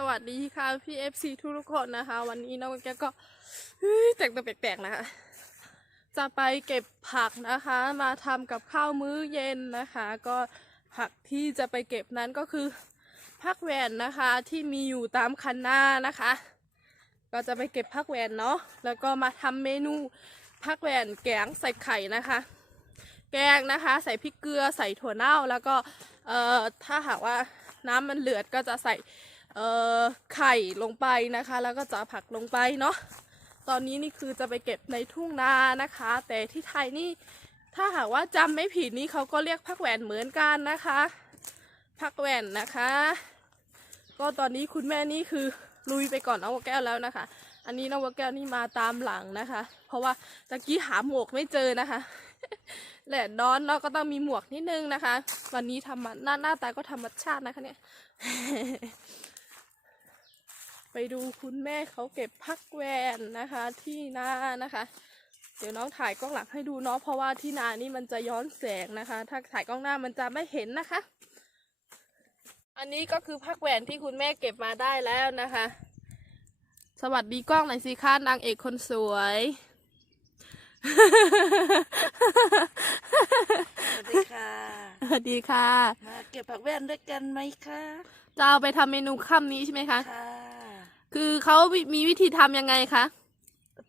สวัสดีค่ะพี่ FC ทุกๆคนนะคะ วันนี้น้องแกก็แต่งตัวแปลกๆนะคะ จะไปเก็บผักนะคะ มาทำกับข้าวมื้อเย็นนะคะ ก็ผักที่จะไปเก็บนั้นก็คือผักแหวนนะคะที่มีอยู่ตามคันนานะคะ ก็จะไปเก็บผักแหวนเนาะแล้วก็มาทำเมนูผักแหวนแกงใส่ไข่นะคะ แกงนะคะ ใส่พริกเกลือใส่ถั่วเน่าแล้วก็เอ่อถ้าหากว่าน้ำมันเดือดก็จะใส่ เอ่อไข่ลงไปนะคะ แล้วก็จะผักลงไปเนาะตอนนี้นี่คือจะไปเก็บในทุ่งนานะคะ แต่ที่ไทยนี่ถ้าหากว่าจำไม่ผิดนี่เขาก็เรียกผักแหวนเหมือนกันนะคะผักแหวนนะคะ ก็ตอนนี้คุณแม่นี่คือลุยไปก่อนน้องวัวแก้วแล้วนะคะ อันนี้น้องวัวแก้วนี่มาตามหลังนะคะ เพราะว่าตะกี้หาหมวกไม่เจอนะคะแหละดอนเนาะก็ต้องมีหมวกนิดนึงนะคะ วันนี้ทำมาหน้าหน้าตาก็ธรรมชาตินะคะเนี่ย ไปดูคุณแม่เขาเก็บพักแวนนะคะที่นานะคะ เดี๋ยวน้องถ่ายกล้องหลังให้ดูเนาะเพราะว่าที่นานี่มันจะย้อนแสงนะคะ ถ้าถ่ายกล้องหน้ามันจะไม่เห็นนะคะ อันนี้ก็คือพักแหวนที่คุณแม่เก็บมาได้แล้วนะคะ สวัสดีกล้องหน่อยสิคะนางเอกคนสวยสวัสดีค่ะสวัสดีค่ะ มาเก็บผักแว่นด้วยกันไหมคะ จะเอาไปทำเมนูค่ำนี้ใช่ไหมคะ ค่ะ คือเขามีวิธีทำยังไงคะ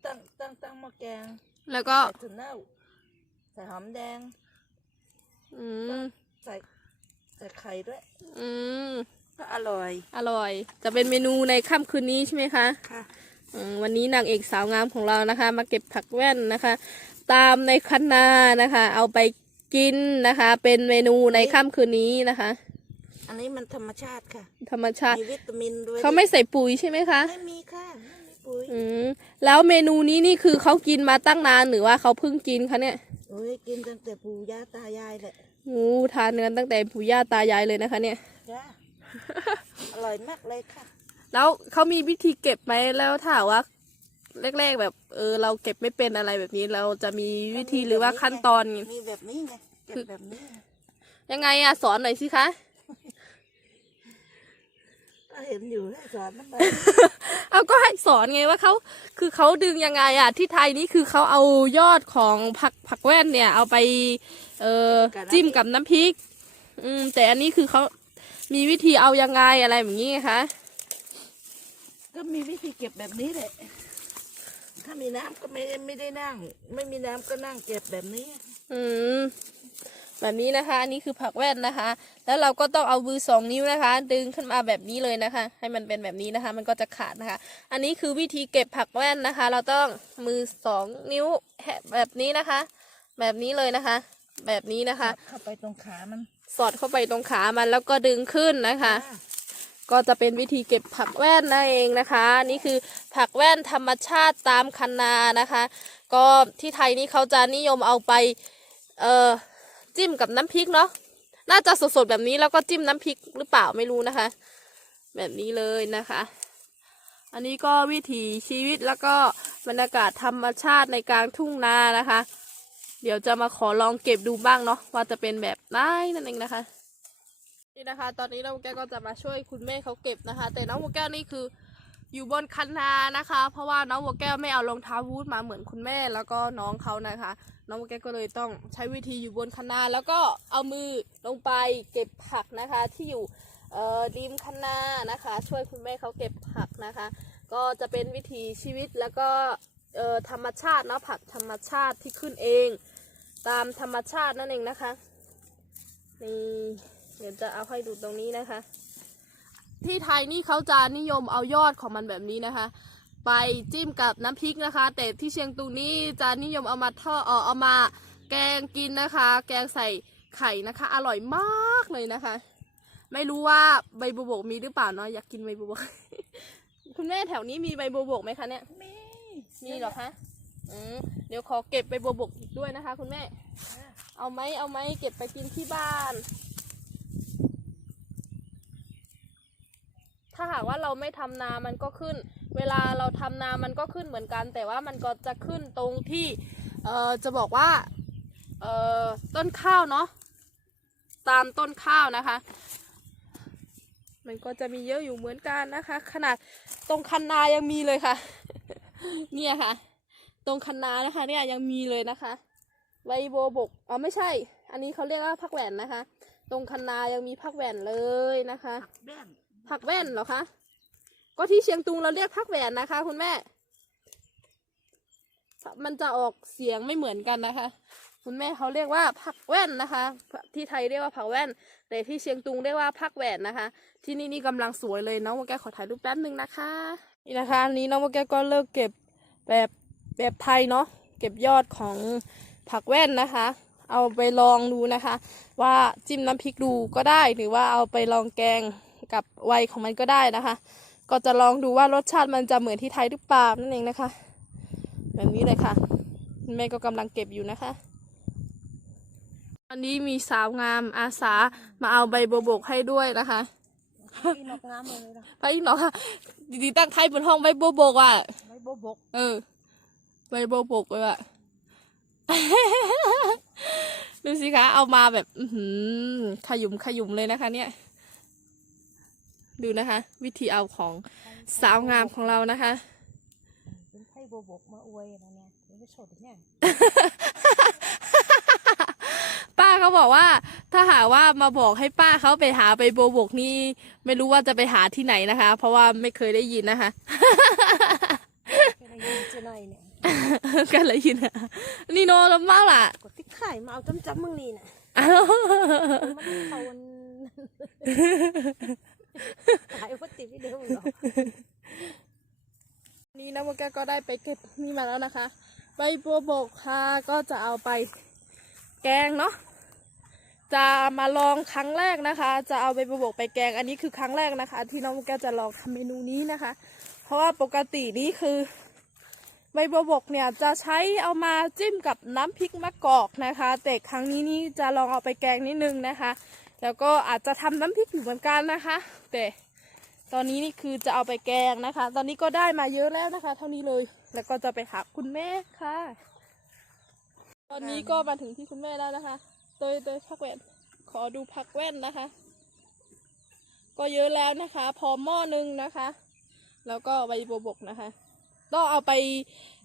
ตั้งตั้งตั้งหม้อแกงแล้วก็ ใส่ถั่วเน่าใส่หอมแดง อืม ใส่ใส่ไข่ด้วย อืม ก็อร่อย อร่อย จะเป็นเมนูในค่ำคืนนี้ใช่ไหมคะ ค่ะ อืมวันนี้นางเอกสาวงามของเรานะคะ มาเก็บผักแว่นนะคะ ตามในคันนานะคะ เอาไปกินนะคะ เป็นเมนูในค่ำคืนนี้นะคะ อันนี้มันธรรมชาติค่ะ ธรรมชาติ มีวิตามินด้วยเขาไม่ใส่ปุ๋ยใช่ไหมคะ ไม่มีค่ะไม่มีปุ๋ยอืมแล้วเมนูนี้นี่คือเขากินมาตั้งนานหรือว่าเขาเพิ่งกินคะเนี่ยโอ้ยกินตั้งแต่ปู่ย่าตายายแหละงูทานกันตั้งแต่ปู่ย่าตายายเลยนะคะ เนี่ย จ้าอร่อยมากเลยค่ะ แล้วเขามีวิธีเก็บไหมแล้วถ้าหากว่า แรกๆแบบเออเราเก็บไม่เป็นอะไรแบบนี้ เราจะมีวิธีหรือว่าขั้นตอน มีแบบนี้ไงเก็บแบบนี้ไงยังไงอะสอนหน่อยสิคะก็ เห็นอยู่ให้สอนมันไปเอาก็ให้สอนไงว่าเขาคือเขาดึงยังไงอะที่ไทยนี่คือเขาเอายอดของผักผักแว่นเนี่ย เอาไป เออจิ้มกับน้ำพริก อืม แต่อันนี้คือเขามีวิธีเอายังไงอะไรแบบนี้ไงคะก็มีวิธีเก็บแบบนี้แหละถ้ามีน้ำก็ไม่ได้ไม่ได้นั่ง ไม่มีน้ำก็นั่งเก็บแบบนี้ อืม แบบนี้นะคะ อันนี้คือผักแว่นนะคะ แล้วเราก็ต้องเอามือสองนิ้วนะคะ ดึงขึ้นมาแบบนี้เลยนะคะ ให้มันเป็นแบบนี้นะคะ มันก็จะขาดนะคะ อันนี้คือวิธีเก็บผักแว่นนะคะ เราต้องมือสองนิ้วแหะแบบนี้นะคะ แบบนี้เลยนะคะ แบบนี้นะคะ เข้าไปตรงขามัน สอดเข้าไปตรงขามันแล้วก็ดึงขึ้นนะคะ ก็จะเป็นวิธีเก็บผักแว่นนั่นเองนะคะ นี่คือผักแว่นธรรมชาติตามคันนานะคะ ก็ที่ไทยนี่เขาจะนิยมเอาไป เอ่อ จิ้มกับน้ำพริกเนาะน่าจะสดๆแบบนี้แล้วก็จิ้มน้ำพริกหรือเปล่าไม่รู้นะคะ แบบนี้เลยนะคะ อันนี้ก็วิถีชีวิตแล้วก็บรรยากาศธรรมชาติในกลางทุ่งนานะคะ เดี๋ยวจะมาขอลองเก็บดูบ้างเนาะว่าจะเป็นแบบไหนนั่นเองนะคะนี่นะคะ ตอนนี้น้องแก้วก็จะมาช่วยคุณแม่เขาเก็บนะคะ แต่น้องวัวแก้วนี่คืออยู่บนคันนานะคะ เพราะว่าน้องวัวแก้วไม่เอารองเท้าวูดมาเหมือนคุณแม่แล้วก็น้องเขานะคะ น้องแกก็เลยต้องใช้วิธีอยู่บนคันาแล้วก็เอามือลงไปเก็บผักนะคะที่อยู่ริมคันานะคะ ช่วยคุณแม่เขาเก็บผักนะคะ ก็จะเป็นวิถีชีวิตแล้วก็ธรรมชาติเนาะผักธรรมชาติที่ขึ้นเอง ตามธรรมชาตินั่นเองนะคะนี่เดี๋ยวจะเอาให้ดูตรงนี้นะคะ ที่ไทยนี่เขาจะนิยมเอายอดของมันแบบนี้นะคะ ไปจิ้มกับน้ำพริกนะคะ แต่ที่เชียงตุงนี่จะนิยมเอามาทอดเออเอามาแกงกินนะคะ แกงใส่ไข่นะคะ อร่อยมากเลยนะคะ ไม่รู้ว่าใบบัวบกมีหรือเปล่าเนาะอยากกินใบบัวบกคุณแม่แถวนี้มีใบบัวบกไหมคะเนี่ยมีมีเหรอคะอืมเดี๋ยวขอเก็บใบบัวบกอีกด้วยนะคะ คุณแม่ เอาไหมเอาไหมเก็บไปกินที่บ้าน ถ้าหากว่าเราไม่ทำนามันก็ขึ้น เวลาเราทำนามันก็ขึ้นเหมือนกัน แต่ว่ามันก็จะขึ้นตรงที่เอ่อจะบอกว่าเอ่อต้นข้าวเนาะตามต้นข้าวนะคะ มันก็จะมีเยอะอยู่เหมือนกันนะคะ ขนาดตรงคันนายังมีเลยค่ะ เนี่ยค่ะ ตรงคันนานะคะ เนี่ยยังมีเลยนะคะใบโบบกอ๋อไม่ใช่ อันนี้เขาเรียกว่าพักแหวนนะคะ ตรงคันนายังมีพักแหวนเลยนะคะแบ้น ผักแว่นเหรอคะ ก็ที่เชียงตุงเราเรียกผักแหวนนะคะ คุณแม่ มันจะออกเสียงไม่เหมือนกันนะคะ คุณแม่เขาเรียกว่าผักแว่นนะคะ ที่ไทยเรียกว่าผักแว่น แต่ที่เชียงตุงเรียกว่าผักแหวนนะคะ ที่นี่นี่กำลังสวยเลยน้องโมแกขอถ่ายรูปแป๊บนึงนะคะ นี่นะคะอันนี้น้องโมแกก็เลิกเก็บแบบแบบไทยเนาะเก็บยอดของผักแว่นนะคะ เอาไปลองดูนะคะ ว่าจิ้มน้ำพริกดูก็ได้หรือว่าเอาไปลองแกง กับวัยของมันก็ได้นะคะ ก็จะลองดูว่ารสชาติมันจะเหมือนที่ไทยหรือเปล่านั่นเองนะคะ แบบนี้เลยค่ะแม่ก็กำลังเก็บอยู่นะคะอันนี้มีสาวงามอาสามาเอาใบโบวบกให้ด้วยนะคะพี่นกงามเลยนะไปอีกเนาะค่ะดีๆตั้งไทยบนห้องใบโบวบกอะใบโบบกเออใบโบวบกเลยอะ ดูสิคะ เอามาแบบ อือหือขยุมขยุมเลยนะคะเนี่ย ดูนะคะ วิธีเอาของสาวงามของเรานะคะเป็นไผ่โบบกมาอวยนะเนี่ยเดี๋ยวไปโชดเนี่ยป้าเขาบอกว่า ถ้าหากว่ามาบอกให้ป้าเขาไปหาใบโบวบกนี่ไม่รู้ว่าจะไปหาที่ไหนนะคะ เพราะว่าไม่เคยได้ยินนะคะแค่ได้ยินเจหน่อยเนี่ยก็เลยยินอะนี่โนแล้วเมาล่ะกดติ๊กไข่มาเอาจำจำมึงนี่นะอ้าวมันเขา วันขายวัตถุวิดีโอหรอนี่นะโมแกก็ได้ไปเก็บนี่มาแล้วนะคะ ใบบัวบกค่ะก็จะเอาไปแกงเนาะจะมาลองครั้งแรกนะคะ จะเอาใบบัวบกไปแกงอันนี้คือครั้งแรกนะคะ ที่น้องโมแกจะลองทำเมนูนี้นะคะ เพราะว่าปกตินี่คือ ใบบัวบกเนี่ยจะใช้เอามาจิ้มกับน้ำพริกมะกอกนะคะ แต่ครั้งนี้นี่จะลองเอาไปแกงนิดนึงนะคะ แล้วก็อาจจะทำน้ำพริกอยู่เหมือนกันนะคะ แต่ตอนนี้นี่คือจะเอาไปแกงนะคะ ตอนนี้ก็ได้มาเยอะแล้วนะคะ เท่านี้เลย แล้วก็จะไปหาคุณแม่ค่ะ ตอนนี้ก็มาถึงที่คุณแม่แล้วนะคะ โดยโดยพักแว่น ขอดูพักแว่นนะคะ ก็เยอะแล้วนะคะ พอหม้อหนึงนะคะ แล้วก็ใบบัวบกนะคะต้องเอาไป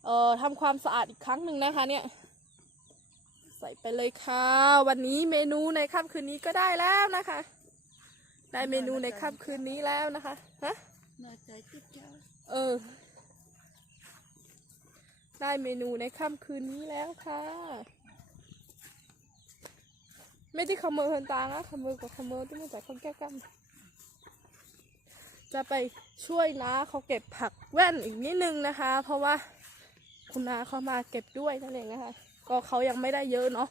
เอ่อทำความสะอาดอีกครั้งหนึ่งนะคะ เนี่ย ส่ไปเลยค่ะ วันนี้เมนูในค่ำคืนนี้ก็ได้แล้วนะคะ ได้เมนูในค่ำคืนนี้แล้วนะคะฮะน่าใจจิ๊บจ้าเออ ได้เมนูในค่ำคืนนี้แล้วค่ะ ไม่ได้ขโมยคนตางนะขโมยกับขโมยที่มาจากคนแก้วกันจะไปช่วยน้าเขาเก็บผักแว่นอีกนิดนึงนะคะ เพราะว่าคุณน้าเขามาเก็บด้วยนั่นเองนะคะ ก็เขายังไม่ได้เยอะเนาะ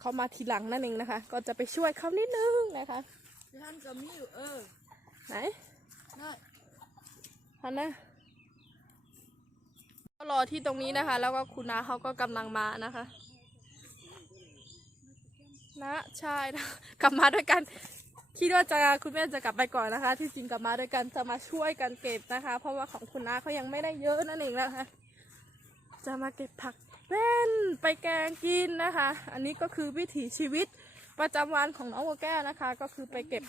เขามาทีหลังนั่นเองนะคะ ก็จะไปช่วยเขานิดนึงนะคะท่านก็มีอยู่เออไหนน่าฮันนะก็รอที่ตรงนี้นะคะ แล้วก็คุณน้าเขาก็กำลังมานะคะนะใช่นะกลับมาด้วยกันคิดว่าจะคุณแม่จะกลับไปก่อนนะคะ ที่จริงกลับมาด้วยกันจะมาช่วยกันเก็บนะคะ เพราะว่าของคุณน้าเขายังไม่ได้เยอะนั่นเองนะคะ จะมาเก็บผัก แว่นไปแกงกินนะคะ อันนี้ก็คือวิถีชีวิตประจำวันของน้องโมแก้วนะคะ ก็คือไปเก็บ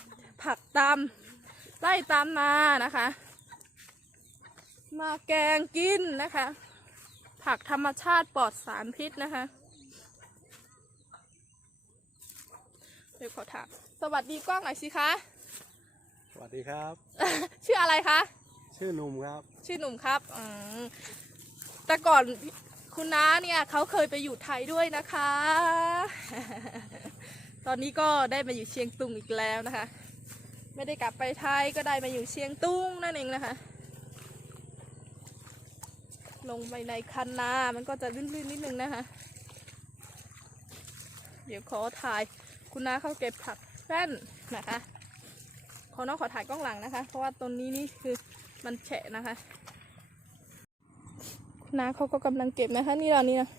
ผักตามไล่ตามนานะคะ มาแกงกินนะคะ ผักธรรมชาติปลอดสารพิษนะคะเดี๋ยวขอถามสวัสดีกล้องหน่อยสิคะสวัสดีครับ ชื่ออะไรคะ ชื่อหนุ่มครับ ชื่อหนุ่มครับอืมแต่ก่อน คุณน้าเนี่ยเขาเคยไปอยู่ไทยด้วยนะคะ ตอนนี้ก็ได้มาอยู่เชียงตุงอีกแล้วนะคะ ไม่ได้กลับไปไทยก็ได้มาอยู่เชียงตุงนั่นเองนะคะ ลงไปในคันนา มันก็จะลื่นๆนิดนึงนะคะ เดี๋ยวขอถ่ายคุณน้าเขาเก็บผักแว่นนะคะ ขอน้องขอถ่ายกล้องหลังนะคะ เพราะว่าตรงนี้นี่คือมันแฉะนะคะ น้าเขาก็กำลังเก็บนะคะ นี่เรานี่นะ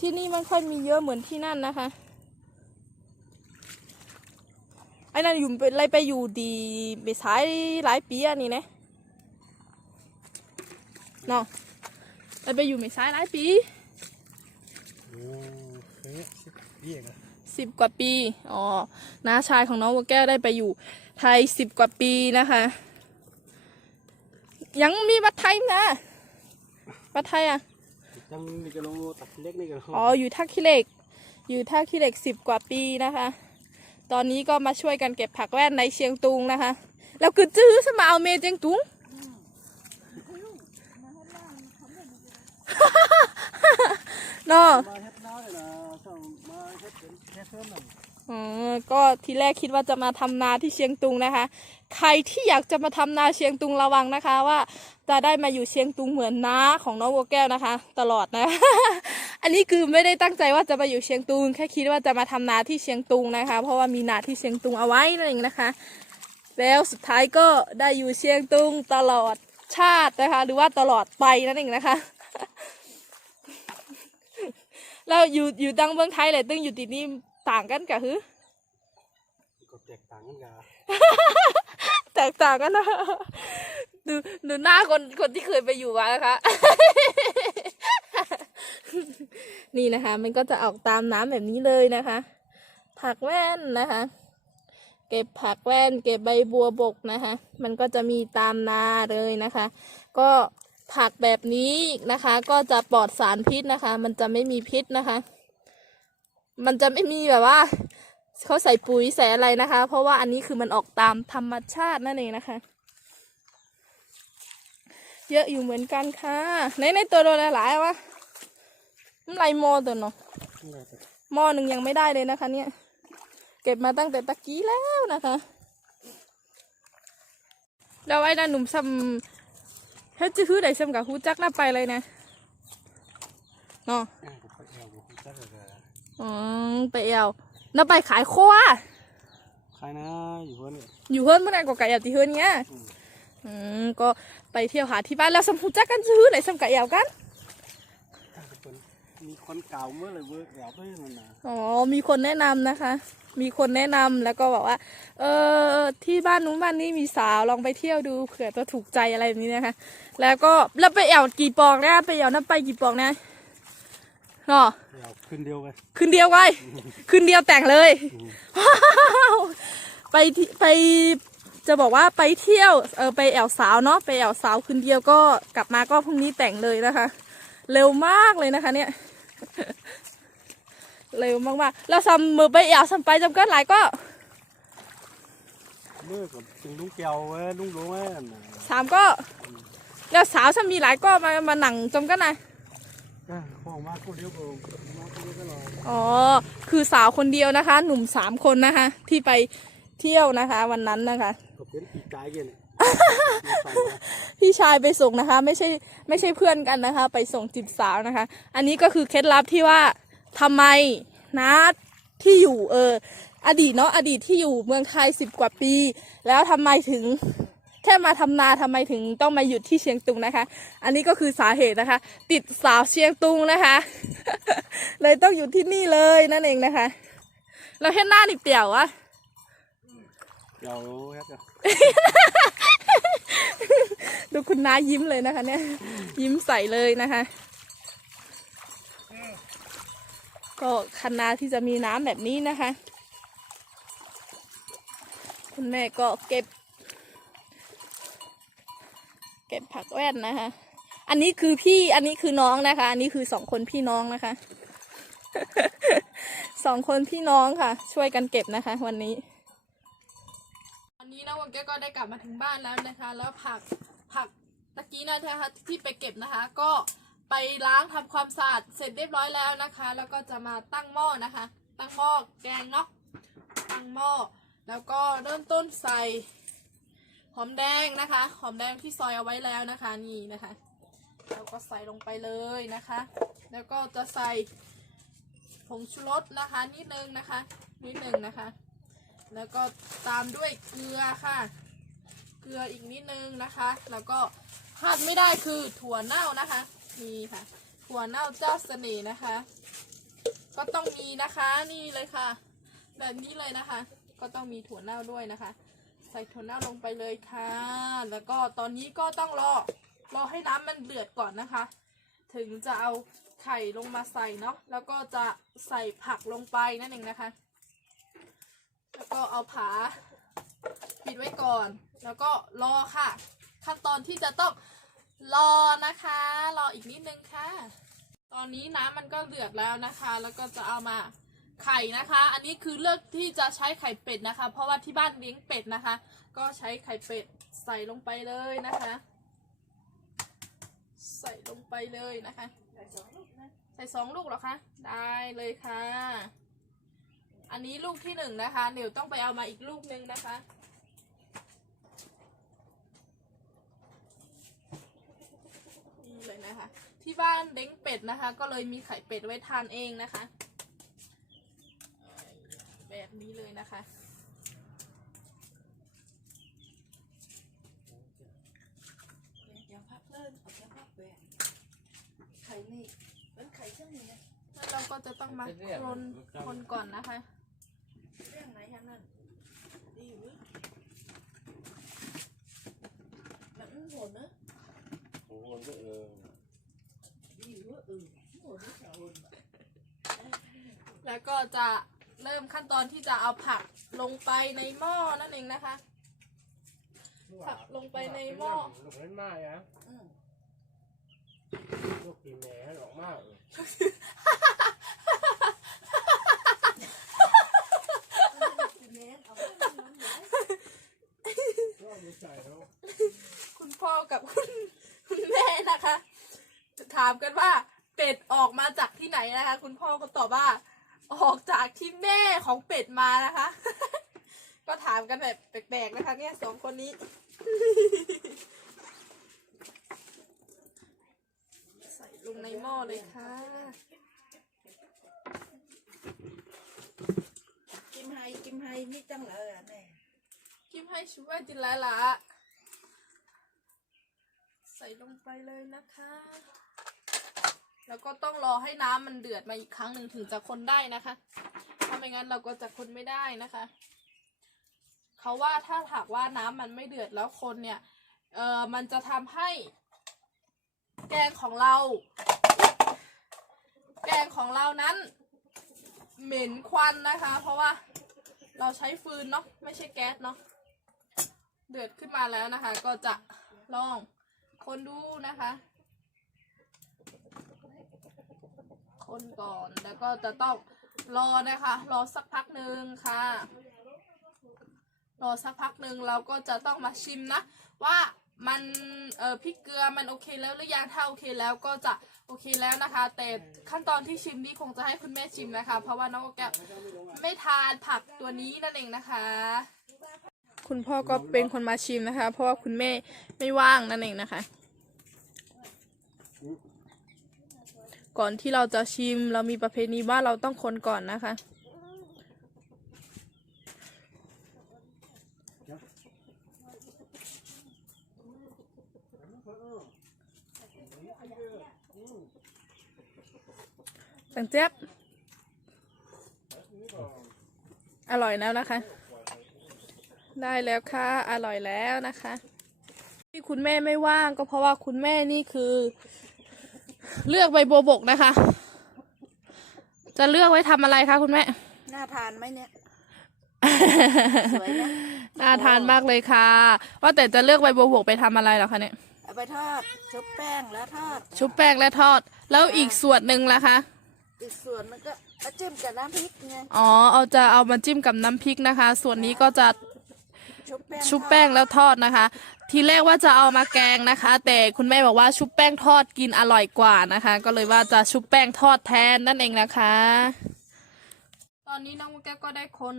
ที่นี่มันค่อยมีเยอะเหมือนที่นั่นนะคะไอ้นั่นอยู่เป็นอะไรไปอยู่ดีไปสายหลายปีอันนี้นะเนาะไอ้ไปอยู่ไม่สายหลายปีโอ้เคยสิบปีเองอะสิบกว่าปี อ๋อน้าชายของน้องวัวแก้วได้ไปอยู่ไทยสิบกว่าปีนะคะ ยังมีบัตรไทยนะบัตรไทยอะจังนี่ก็รู้ตัดเล็กนี่ก็รู้อ๋ออยู่ท่าขี้เหล็ก อยู่ท่าขี้เหล็กสิบกว่าปีนะคะ ตอนนี้ก็มาช่วยกันเก็บผักแว่นในเชียงตุงนะคะ แล้วคือจื้อสมาเอาเมเจียงตุงเนาะมาเฮ็ดน้าเลยนะส่งมาเฮ็ดเป็นเฮ็ดเพิ่มหน่อย ออก็ทีแรกคิดว่าจะมาทำนาที่เชียงตุงนะคะ ใครที่อยากจะมาทำนาเชียงตุงระวังนะคะ ว่าจะได้มาอยู่เชียงตุงเหมือนน้าของน้องวัวแก้วนะคะ ตลอดนะ อันนี้คือไม่ได้ตั้งใจว่าจะมาอยู่เชียงตุง แค่คิดว่าจะมาทำนาที่เชียงตุงนะคะ เพราะว่ามีนาที่เชียงตุงเอาไว้นั่นเองนะคะ แล้วสุดท้ายก็ได้อยู่เชียงตุงตลอดชาตินะคะ หรือว่าตลอดไปนั่นเองนะคะแล้วอยู่อยู่ดังเมืองไทยเลยตึงอยู่ติดนี่ ต่างกันกับฮือก็แตกต่างกันกะแตกต่างกันนะดูดูหน้าคนคนที่เคยไปอยู่มานะคะ นี่นะคะ มันก็จะออกตามน้ำแบบนี้เลยนะคะ ผักแว่นนะคะ เก็บผักแว่น เก็บใบบัวบกนะคะ มันก็จะมีตามนาเลยนะคะ ก็ผักแบบนี้นะคะ ก็จะปลอดสารพิษนะคะ มันจะไม่มีพิษนะคะ มันจะไม่มีแบบว่าเขาใส่ปุ๋ยใส่อะไรนะคะ เพราะว่าอันนี้คือมันออกตามธรรมชาตินั่นเองนะคะ เยอะอยู่เหมือนกันค่ะ ในในตัวโดนหลายๆวะน้ำลายโมตัวเนาะนี่ก็แต่หม้อหนึ่งยังไม่ได้เลยนะคะ เนี่ย เก็บมาตั้งแต่ตะกี้แล้วนะคะแล้วไอ้นั่นหนุ่มซ้ำเฮ้ยจะคือไหนซ้ำกับฮูจักน่าไปเลยนะเนาะ อ่าก็ไปเอาบ่ฮู้จักเลยก็อืมไปเอวน่าไปขายโควาใครนะอยู่เพิ่นนี่ อยู่เฮิร์นเมื่อไหร่ก็ไก่อยากที่เฮิร์นเงี้ยอืม อืมก็ไปเที่ยวหาที่บ้านแล้วสมหูจักกันซื้อไหนสมไก่อยากกันอ่าก็เพิ่นมีคนเก่าเมื่อเลยเว้ยเอาไปนั่นน่ะอ๋อ มีคนแนะนำนะคะ มีคนแนะนำแล้วก็บอกว่า เออที่บ้านนู้นบ้านนี้มีสาวลองไปเที่ยวดูเผื่อจะถูกใจอะไรแบบนี้นะคะ แล้วก็แล้วไปแอวกี่ปองนะไปแอวน้ำไปกี่ปองนะ เนาะเอาขึ้นเดียวกันคืนเดียวไว้คืนเดียวแต่งเลยไปที่ไปจะบอกว่าไปเที่ยวเออไปแอวสาวเนาะไปแอวสาวคืนเดียวก็กลับมาก็พรุ่งนี้แต่งเลยนะคะ เร็วมากเลยนะคะ เนี่ย เร็วมากๆแล้วซัมมือไปแอวซัมไปจำกันหลายก็เมื่อกับถึงลุงแก้วเว้ยลุงหลวงเว้ยนั่นน่ะสามก็ แล้วสาวซัมมีหลายก็มามาหนังจำกันนะอ่า ของมาคนเดียวก็มาคนเดียวก็รออ๋อ คือสาวคนเดียวนะคะ หนุ่มสามคนนะคะ ที่ไปเที่ยวนะคะ วันนั้นนะคะก็เป็นปีกายเย็นยมาใส่มาพี่ชายไปส่งนะคะ ไม่ใช่ไม่ใช่เพื่อนกันนะคะ ไปส่งจีบสาวนะคะ อันนี้ก็คือเคล็ดลับที่ว่าทำไมนะที่อยู่เอออดีตเนาะอดีตที่อยู่เมืองไทยสิบกว่าปี แล้วทำไมถึง แค่มาทำนาทำไมถึงต้องมาหยุดที่เชียงตุงนะคะ อันนี้ก็คือสาเหตุนะคะ ติดสาวเชียงตุงนะคะ เลยต้องอยู่ที่นี่เลยนั่นเองนะคะ เราเห็นหน้านี่เปี่ยวอะเดี๋ยวเฮ็ดเดี๋ยวดูคุณน้ายิ้มเลยนะคะ เนี่ย ยิ้มใส่เลยนะคะ ก็คันนาที่จะมีน้ำแบบนี้นะคะ คุณแม่ก็เก็บ เก็บผักแว่นนะคะ อันนี้คือพี่อันนี้คือน้องนะคะ อันนี้คือสองคนพี่น้องนะคะ สองคนพี่น้องค่ะ ช่วยกันเก็บนะคะ วันนี้ วันนี้นะวันแกก็ได้กลับมาถึงบ้านแล้วนะคะ แล้วผักผักตะกี้นะคะที่ไปเก็บนะคะ ก็ไปล้างทำความสะอาดเสร็จเรียบร้อยแล้วนะคะ แล้วก็จะมาตั้งหม้อนะคะ ตั้งหม้อแกงเนาะตั้งหม้อแล้วก็เริ่มต้นใส่ อมแดงนะคะ หอมแดงที่ซอยเอาไว้แล้วนะคะนี่นะคะแล้วก็ใส่ลงไปเลยนะคะ แล้วก็จะใส่ผงชูรสนะคะนิดนึงนะคะนิดนึงนะคะ แล้วก็ตามด้วยเกลือค่ะ เกลืออีกนิดนึงนะคะ แล้วก็พลาดไม่ได้คือถั่วเน่านะคะนี่ค่ะ ถั่วเน่าเจ้าเสน่ห์นะคะ ก็ต้องมีนะคะนี่เลยค่ะ แบบนี้เลยนะคะ ก็ต้องมีถั่วเน่าด้วยนะคะ ใส่ถั่วเน่าลงไปเลยค่ะ แล้วก็ตอนนี้ก็ต้องรอ รอให้น้ำมันเดือดก่อนนะคะ ถึงจะเอาไข่ลงมาใส่เนาะ แล้วก็จะใส่ผักลงไปนั่นเองนะคะ แล้วก็เอาผาปิดไว้ก่อน แล้วก็รอค่ะ ขั้นตอนที่จะต้องรอนะคะ รออีกนิดนึงค่ะ ตอนนี้น้ำมันก็เดือดแล้วนะคะ แล้วก็จะเอามา ไข่นะคะ อันนี้คือเลือกที่จะใช้ไข่เป็ดนะคะ เพราะว่าที่บ้านเลี้ยงเป็ดนะคะ ก็ใช้ไข่เป็ดใส่ลงไปเลยนะคะ ใส่ลงไปเลยนะคะ ใส่สองลูกเหรอคะ ได้เลยค่ะ อันนี้ลูกที่หนึ่งนะคะเดี๋ยวต้องไปเอามาอีกลูกหนึ่งนะคะนี่เลยนะคะ ที่บ้านเล้งเป็ดนะคะ ก็เลยมีไข่เป็ดไว้ทานเองนะคะ แบบนี้เลยนะคะ เดี๋ยวพักเลิ่นเอาเดี๋ยวพักแหวนไข่นี่เป็นไข่เครื่องนี้นะแล้วเราก็จะต้องมาคนคนก่อนนะคะ เรื่องไหนคะนั่นดีอยู่วิมันอื้อโหดเนอะโอ้โหก็เออดีอยู่ว่าเออโหดไม่ใช่โหดแล้วก็จะ เริ่มขั้นตอนที่จะเอาผักลงไปในหม้อนั่นเองนะคะ ผักลงไปในหม้อลูกเล่นมากอะอืมลูกกินแหน่ออกมากกินเน้นเอาไว้ในน้ำไหลก็ไม่ใช่แล้วคุณพ่อกับคุณคุณแม่นะคะจะถามกันว่าเป็ดออกมาจากที่ไหนนะคะ คุณพ่อก็ตอบว่า ออกจากที่แม่ของเป็ดมานะคะ ก็ถามกันแบบแปลกๆนะคะ เนี่ยสองคนนี้ ใส่ลงในหม้อเลยค่ะกิมไฮกิมไฮนี่จังเลยอะแน่กิมให้ช่วยจินแล้วล่ะใส่ลงไปเลยนะคะ แล้วก็ต้องรอให้น้ำมันเดือดมาอีกครั้งหนึ่งถึงจะคนได้นะคะถ้าไม่งั้นเราก็จะคนไม่ได้นะคะ เขาว่าถ้าหากว่าน้ำมันไม่เดือดแล้วคนเนี่ยเออมันจะทำให้ แกงของเรา แกงของเรานั้น เหม็นควันนะคะ เพราะว่าเราใช้ฟืนเนาะไม่ใช่แก๊สเนาะเดือดขึ้นมาแล้วนะคะ ก็จะลองคนดูนะคะ คนก่อน แล้วก็จะต้องรอนะคะ รอสักพักหนึ่งค่ะ รอสักพักหนึ่งเราก็จะต้องมาชิมนะ ว่ามันเออพริกเกลือมันโอเคแล้วหรือยังถ้าโอเคแล้วก็จะโอเคแล้วนะคะ แต่ขั้นตอนที่ชิมนี้คงจะให้คุณแม่ชิมนะคะ เพราะว่าน้องแกวไม่ทานผักตัวนี้นั่นเองนะคะ คุณพ่อก็เป็นคนมาชิมนะคะ เพราะว่าคุณแม่ไม่ว่างนั่นเองนะคะ ก่อนที่เราจะชิม เรามีประเพณีว่าเราต้องคนก่อนนะคะ สังเจ็บ อร่อยแล้วนะคะ ได้แล้วค่ะ อร่อยแล้วนะคะ ที่คุณแม่ไม่ว่างก็เพราะว่าคุณแม่นี่คือ เลือกใบบัวบกนะคะ จะเลือกไว้ทำอะไรคะคุณแม่ น่าทานไหมเนี่ยสวยนะน่าทานมากเลยค่ะ ว่าแต่จะเลือกใบบัวบกไปทำอะไรเหรอคะเนี่ย เอาไปทอดชุบแป้งแล้วทอดชุบแป้งและทอด แล้วอีกส่วนหนึ่งล่ะคะ อีกส่วนมันก็เอาจิ้มกับน้ำพริกไงอ๋อ เอาจะเอามาจิ้มกับน้ำพริกนะคะ ส่วนนี้ก็จะชุบแป้งชุบแป้งแล้วทอดนะคะ ทีแรกว่าจะเอามาแกงนะคะ แต่คุณแม่บอกว่าชุบแป้งทอดกินอร่อยกว่านะคะ ก็เลยว่าจะชุบแป้งทอดแทนนั่นเองนะคะ ตอนนี้น้องแก้วก็ได้คน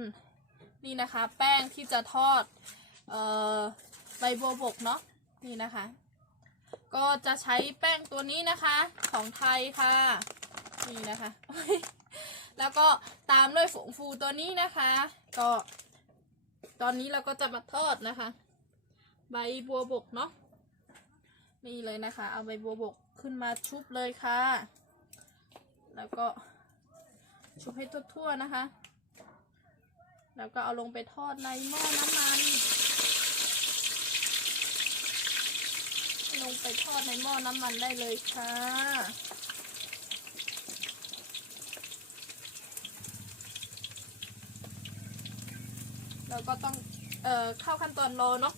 นี่นะคะ แป้งที่จะทอดเอ่อใบบัวบกเนาะนี่นะคะ ก็จะใช้แป้งตัวนี้นะคะ ของไทยค่ะนี่นะคะ แล้วก็ตามด้วยฝงฟูตัวนี้นะคะ ก็ ตอนนี้เราก็จะมาทอดนะคะ ใบบัวบกเนาะนี่เลยนะคะ เอาใบบัวบกขึ้นมาชุบเลยค่ะ แล้วก็ชุบให้ทั่วๆนะคะ แล้วก็เอาลงไปทอดในหม้อน้ำมัน ลงไปทอดในหม้อน้ำมันได้เลยค่ะแล้วก็ต้อง เอ่อ เข้าขั้นตอนรอเนาะ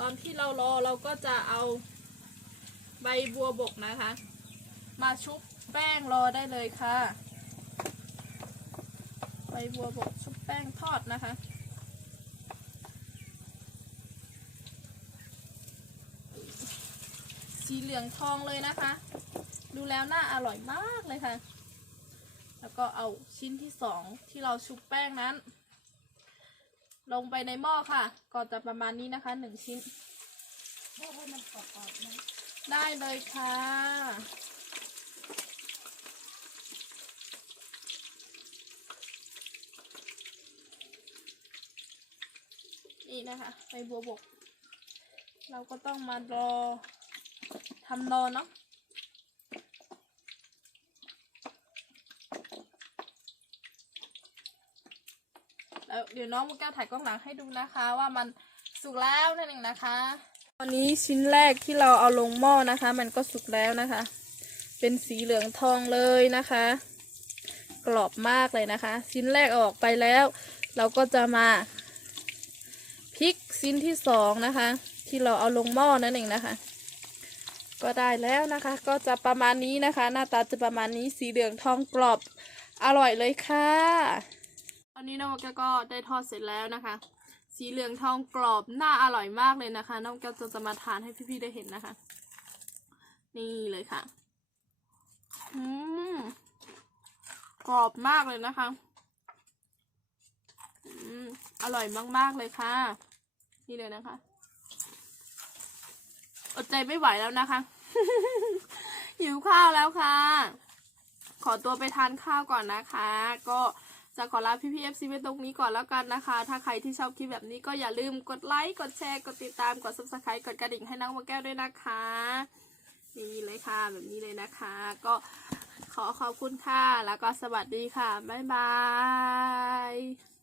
ตอนที่เรารอเราก็จะเอาใบบัวบกนะคะ มาชุบแป้งรอได้เลยค่ะ ใบบัวบกชุบแป้งทอดนะคะสีเหลืองทองเลยนะคะ ดูแล้วน่าอร่อยมากเลยค่ะ แล้วก็เอาชิ้นที่สองที่เราชุบแป้งนั้น ลงไปในหม้อค่ะ ก็จะประมาณนี้นะคะหนึ่งชิ้นได้เลยค่ะ นี่นะคะใบบัวบก เราก็ต้องมารอทำนอนเนาะ แล้ว เดี๋ยวน้องมุกแก้วถ่ายกล้องหลังให้ดูนะคะ ว่ามันสุกแล้วนั่นเองนะคะ ตอนนี้ชิ้นแรกที่เราเอาลงหม้อนะคะ มันก็สุกแล้วนะคะ เป็นสีเหลืองทองเลยนะคะ กรอบมากเลยนะคะ ชิ้นแรกออกไปแล้ว เราก็จะมาพลิกชิ้นที่สองนะคะ ที่เราเอาลงหม้อนั่นเองนะคะก็ได้แล้วนะคะ ก็จะประมาณนี้นะคะ หน้าตาจะประมาณนี้สีเหลืองทองกรอบอร่อยเลยค่ะ อนนี้น้องแก้วก็ได้ทอดเสร็จแล้วนะคะ สีเหลืองทองกรอบน่าอร่อยมากเลยนะคะ น้องแก้วจะจะมาทานให้พี่ๆได้เห็นนะคะ นี่เลยค่ะ อืมกรอบมากเลยนะคะ อืมอร่อยมากๆเลยค่ะ นี่เลยนะคะ อดใจไม่ไหวแล้วนะคะ หิวข้าวแล้วค่ะ ขอตัวไปทานข้าวก่อนนะคะ ก็ จะขอลาพี่พีเอฟซีไว้ตรงนี้ก่อนแล้วกันนะคะ ถ้าใครที่ชอบคลิปแบบนี้ก็อย่าลืมกดไลค์กดแชร์กดติดตามกด subscribe กดกระดิ่งให้น้องมาแก้วด้วยนะคะนี่เลยค่ะแบบนี้เลยนะคะ ก็ขอขอบคุณค่ะแล้วก็สวัสดีค่ะบ๊ายบาย